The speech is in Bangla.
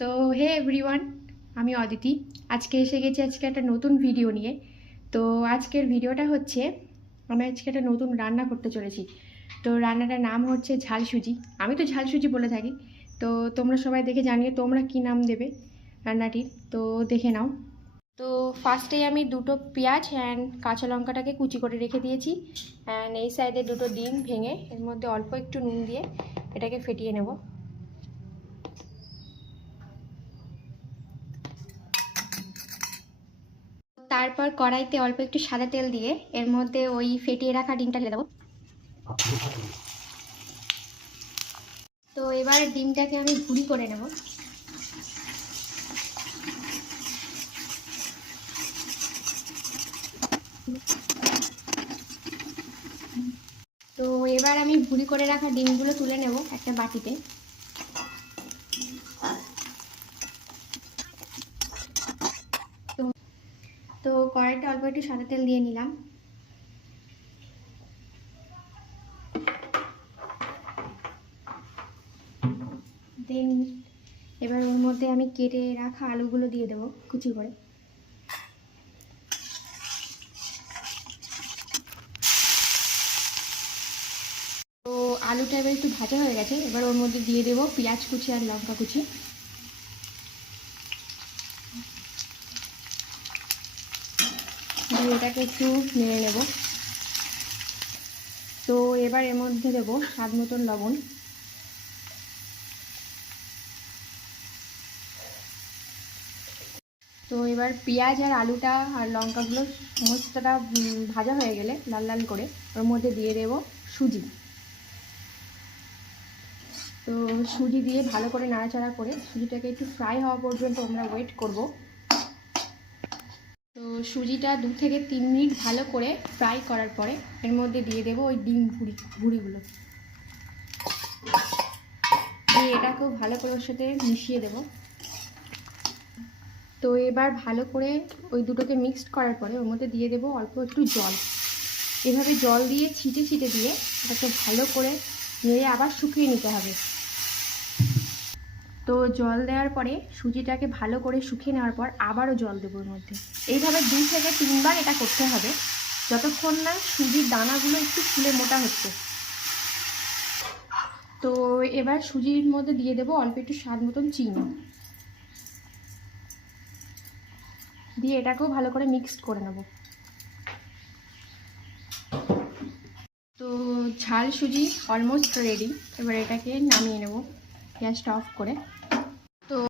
তো হে এভরিওয়ান, আমি অদিতি। আজকে এসে গেছি একটা নতুন ভিডিও নিয়ে। তো আজকের ভিডিওটা হচ্ছে, আমি আজকে একটা নতুন রান্না করতে চলেছি। তো রান্নাটার নাম হচ্ছে ঝাল সুজি। আমি তো ঝাল সুজি বলে থাকি। তো তোমরা সবাই দেখে জানিয়ে তোমরা কি নাম দেবে রান্নাটির, তো দেখে নাও। তো ফার্স্টেই আমি দুটো পেঁয়াজ অ্যান্ড কাঁচা লঙ্কাটাকে কুচি করে রেখে দিয়েছি। অ্যান্ড এই সাইডে দুটো ডিম ভেঙে এর মধ্যে অল্প একটু নুন দিয়ে এটাকে ফেটিয়ে নেব। তারপর কড়াইতে অল্প একটু সাদা তেল দিয়ে এর মধ্যে ওই ফেটিয়ে রাখা ডিমটা ঢেলে দেবো। তো এবার ডিমটাকে আমি ভুড়ি করে নেব। তো এবার আমি ভুড়ি করে রাখা ডিমগুলো তুলে নেব একটা বাটিতে। তো তো কড়াইতে অল্প একটু সাদা তেল দিয়ে নিলাম। দেন এবার ওর মধ্যে আমি কেটে রাখা আলুগুলো দিয়ে দেবো কুচি করে। তো আলুটা এবার একটু ভাজা হয়ে গেছে, এবার ওর মধ্যে দিয়ে দেবো পেঁয়াজ কুচি আর লঙ্কা কুচি। দিয়ে এটাকে একটু নেড়ে নেব। তো এবার এর মধ্যে দেবো স্বাদ মতন লবণ। তো এবার পেঁয়াজ আর আলুটা আর লঙ্কাগুলো সমস্তটা ভাজা হয়ে গেলে লাল লাল করে ওর মধ্যে দিয়ে দেব সুজি। তো সুজি দিয়ে ভালো করে নাড়াচাড়া করে সুজিটাকে একটু ফ্রাই হওয়া পর্যন্ত আমরা ওয়েট করব। তো সুজিটা 2 থেকে 3 মিনিট ভালো করে ফ্রাই করার পরে এর মধ্যে দিয়ে দেব ওই ডিম ভুড়িগুলো দিয়ে এটাকেও ভালো করে ওর সাথে মিশিয়ে দেব। তো এবার ভালো করে ওই দুটোকে মিক্সড করার পরে ওর মধ্যে দিয়ে দেব অল্প একটু জল। এভাবে জল দিয়ে ছিটে ছিটে দিয়ে এটাকে ভালো করে নেড়ে আবার শুকিয়ে নিতে হবে। তো জল দেওয়ার পরে সুজিটাকে ভালো করে শুকিয়ে নেওয়ার পর আবারও জল দেবো ওর মধ্যে। এইভাবে 2 থেকে 3 বার এটা করতে হবে যতক্ষণ না সুজির দানাগুলো একটু ফুলে মোটা হচ্ছে। তো এবার সুজির মধ্যে দিয়ে দেবো অল্প একটু স্বাদ মতন চিনি দিয়ে এটাকেও ভালো করে মিক্সড করে নেব। তো ঝাল সুজি অলমোস্ট রেডি। এবার এটাকে নামিয়ে নেব গ্যাসটা অফ করে।